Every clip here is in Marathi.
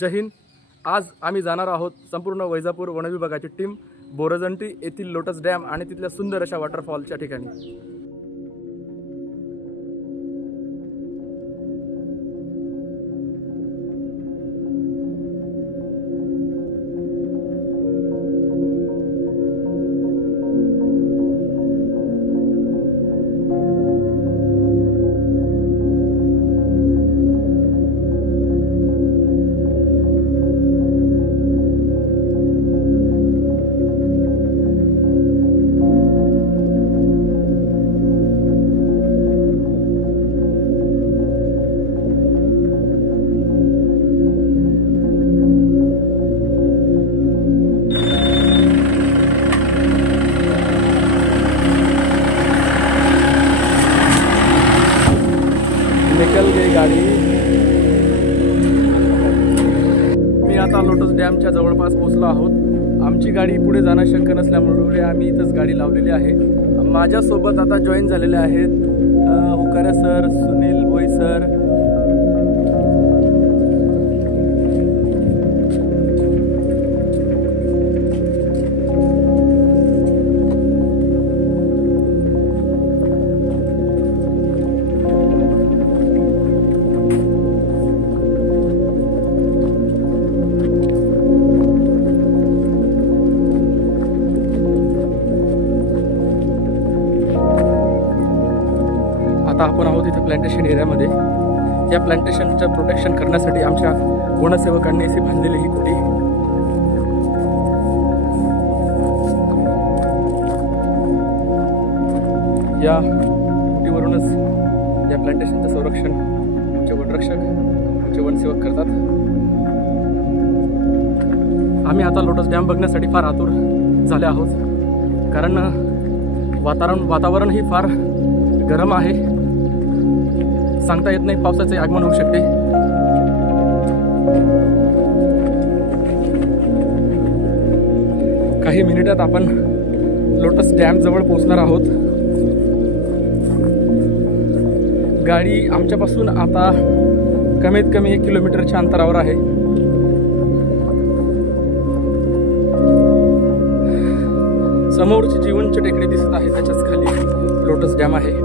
जय हिंद। आज आम्ही जाणार आहोत संपूर्ण वैजापूर वन विभागाची टीम बोरजंटी येथील लोटस डॅम आणि तिथल्या सुंदर अशा वॉटरफॉलच्या ठिकाणी। निकल गई गाडी। मी आता लोटस डॅमच्या जवळपास पोहोचलो आहोत। आमची गाडी पुढे जाणं शक्य नसल्यामुळे आम्ही इथंच गाडी लावलेली आहे। माझ्यासोबत आता जॉईन झालेले आहेत हुकारे सर, सुनील भोई सर, आता आपण आहोत इथे प्लांटेशन एरियामध्ये। या प्लांटेशनचं प्रोटेक्शन करण्यासाठी आमच्या वनसेवकांनी अशी बांधलेली ही कुटी। या कुटीवरूनच या प्लांटेशनचं संरक्षण आमचे वनरक्षक, आमचे वनसेवक करतात। आम्ही आता लोटस डॅम बघण्यासाठी फार आतुर झाले आहोत, कारण वातावरण ही फार गरम आहे। सांगता येत नाही पावसाचे आगमन होऊ शकते। काही मिनिटात आपण लोटस डॅम जवळ पोहोचणार आहोत। गाडी आमच्यापासून आता कमीत कमी 1 किलोमीटरच्या अंतरावर आहे। समोरची जी उंच टेकडी दिसत आहे त्याच्याच खाली लोटस डॅम आहे।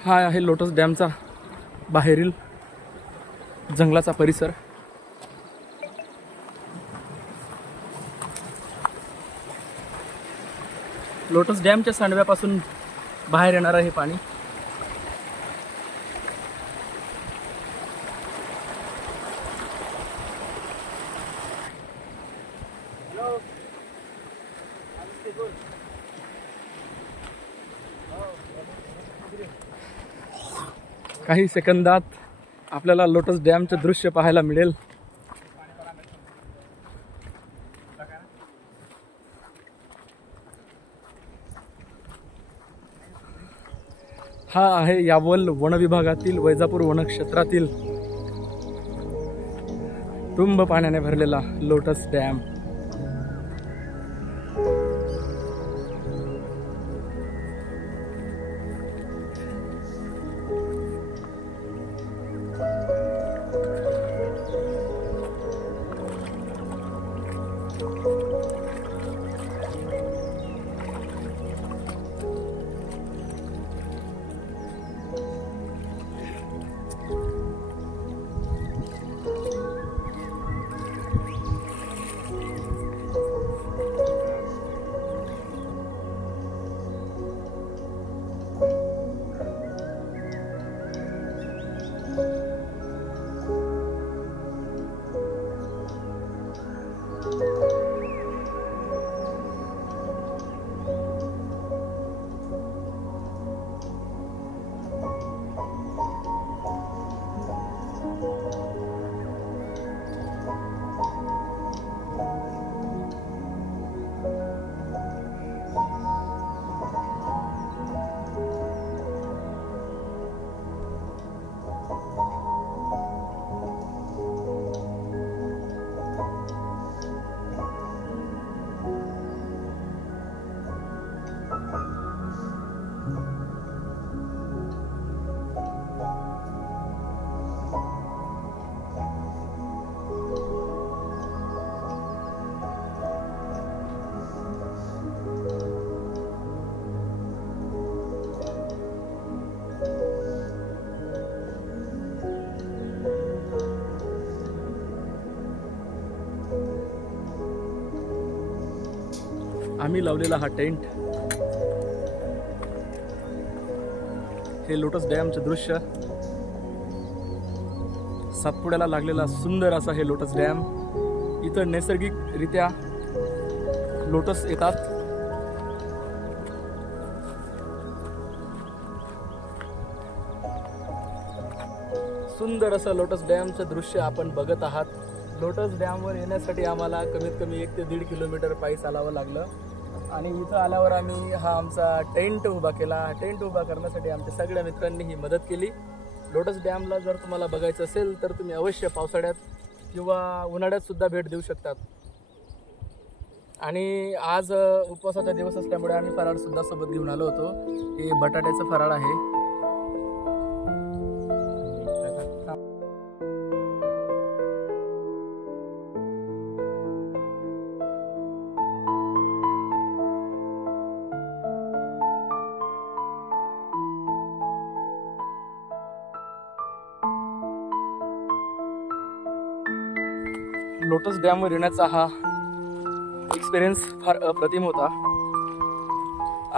हा आहे लोटस डॅमचा बाहेरील जंगलाचा परिसर। लोटस डॅमच्या सांडव्यापासून बाहेर येणारं हे पाणी काही सेकंदात आपल्याला लोटस डॅमचे दृश्य पाहायला मिळेल। हा आहे यावल वन विभागातील वैजापूर वनक्षेत्रातील तुंब पाण्याने भरलेला लोटस डॅम। आम्ही लावलेला हा टेंट, हे लोटस डॅमचे दृश्य, सातपुड्याला लागलेला सुंदर असा हे लोटस डॅम. इथं नैसर्गिकरित्या लोटस येतात. सुंदर असं लोटस डॅमचं दृश्य आपण बघत आहात. लोटस डॅमवर येण्यासाठी आम्हाला कमीत कमी 1 ते 1.5 किलोमीटर पायी चालावं लागलं आणि इथं आल्यावर आम्ही हा आमचा टेंट उभा केला. टेंट उभा करण्यासाठी आमच्या सगळ्या मित्रांनी ही मदत केली. लोटस डॅमला जर तुम्हाला बघायचं असेल तर तुम्ही अवश्य पावसाळ्यात किंवा उन्हाळ्यात सुद्धा भेट देऊ शकतात. आणि आज उपवासाचा दिवस असल्यामुळे आम्ही फराळ सुद्धा सोबत घेऊन आलो होतो. हे बटाट्याचं फराळ आहे. लोटस डॅमवर येण्याचा हा एक्सपिरियन्स फार अप्रतिम होता.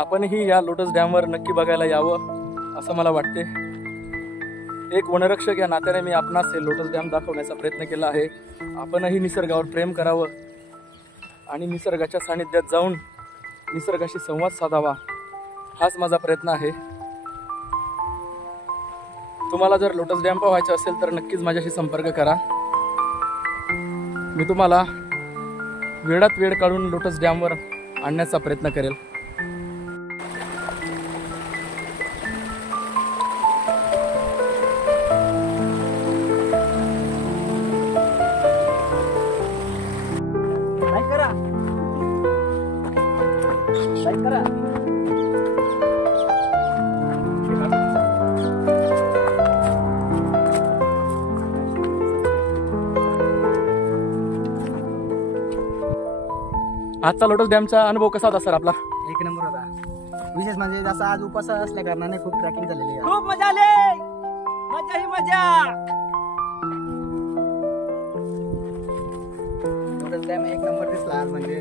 आपणही या लोटस डॅमवर नक्की बघायला यावं असं मला वाटते. एक वनरक्षक या नात्याने मी आपणास हे लोटस डॅम दाखवण्याचा प्रयत्न केला आहे. आपणही निसर्गावर प्रेम करावं आणि निसर्गाच्या सानिध्यात जाऊन निसर्गाशी संवाद साधावा, हाच माझा प्रयत्न आहे. तुम्हाला जर लोटस डॅम पाहायचा असेल तर नक्कीच माझ्याशी संपर्क करा. मी तुम्हाला वेळात वेळ काढून लोटस डॅमवर आणण्याचा प्रयत्न करेल. आजचा लोटस डॅमचा अनुभव कसा होता सर आपला? 1 नंबर होता. विशेष म्हणजे जसं आज उपास असल्या कारणाने खूप ट्रॅकिंग झालेली आहे. खूप मजा आली. मजा ही मजा. लोटस डॅम 1 नंबर दिसला आज. म्हणजे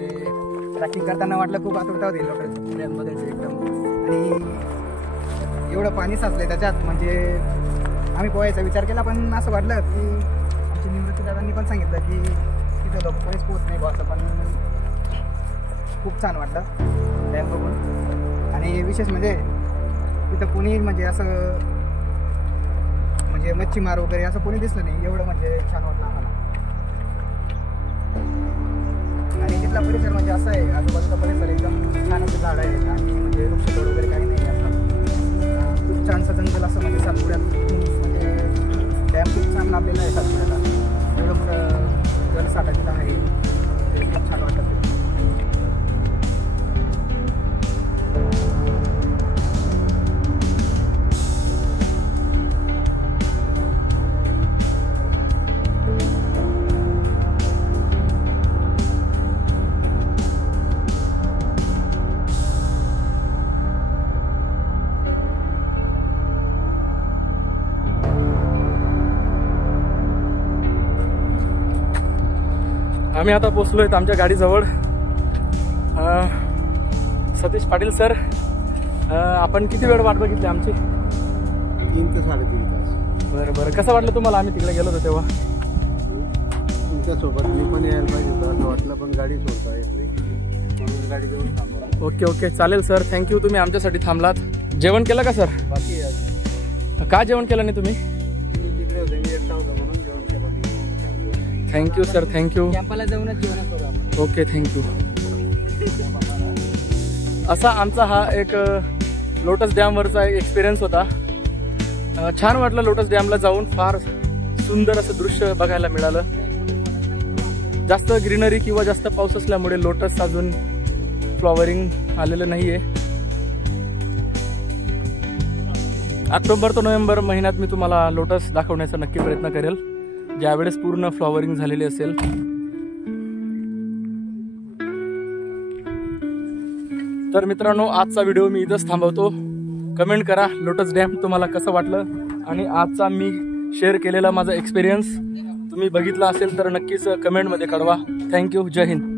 ट्रॅकिंग करताना वाटलं खूप आतुरता होती लोटस डॅम बघायचं एकदम. आणि एवढं पाणी साचलंय त्याच्यात, म्हणजे आम्ही पोहायचा विचार केला पण असं वाटलं की आमची निवृत्ती दादांनी पण सांगितलं की तिथं लोक कोणीच पोहोच नाही बा, असं पण खूप छान वाटलं डॅम बघून. आणि विशेष म्हणजे तिथं कोणी म्हणजे असं म्हणजे मच्छीमार वगैरे असं कोणी दिसलं नाही. एवढं म्हणजे छान वाटलं आम्हाला. आणि तिथला परिसर म्हणजे असं आहे, आजूबाजूचा परिसर एकदम छान असे झाड आहेत आणि म्हणजे वृक्षतोड वगैरे काही नाही. असं खूप छानसं जंगल असं म्हणजे सातपुड्यात, म्हणजे डॅम खूप छान लाभलेला आहे सातपुड्याला. एवढं मोठं जलसाठा तिथं आहे, ते खूप छान वाटतं. आम्ही आता पोचलोय आमच्या गाडीजवळ. सतीश पाटील सर, आपण किती वेळ वाट बघितली आमची? 3 ते 3.5 तास. बरं बरं. कसं वाटलं तुम्हाला? आम्ही तिकडे गेलो होतो तेव्हा. तुमच्यासोबत मी पण यायला पाहिजे होतं असं वाटलं, पण गाडी सोडता येत नाही म्हणून गाडी घेऊन थांबवलं. ओके ओके, चालेल सर, थँक्यू. तुम्ही आमच्यासाठी थांबलात. जेवण केलं का सर? बाकी का जेवण केलं नाही तुम्ही? तिकडे होते, मी एकटा होतो म्हणून जेवण केलं नाही. Thank you sir, thank you. कॅम्पाला जाऊनच जेवण करू आपण. Okay, thank you. असा आमचा हा एक लोटस डॅमवरचा एक एक्सपिरियन्स होता. छान वाटलं लोटस डॅमला जाऊन. फार सुंदर असं दृश्य बघायला मिळालं. जास्त ग्रीनरी किंवा जास्त पाऊस असल्यामुळे लोटस अजून फ्लॉवरिंग आलेलं नाहीये. ऑक्टोबर ते नोव्हेंबर महिन्यात मी तुम्हाला लोटस दाखवण्याचा नक्की प्रयत्न करेल, ज्यावेळेस पूर्ण फ्लॉवरिंग झालेली असेल. तर मित्रांनो, आजचा व्हिडिओ मी इथंच थांबवतो. कमेंट करा लोटस डॅम तुम्हाला कसं वाटलं आणि आजचा मी शेअर केलेला माझा एक्सपिरियन्स तुम्ही बघितला असेल तर नक्कीच कमेंटमध्ये कळवा. थँक्यू. जय हिंद.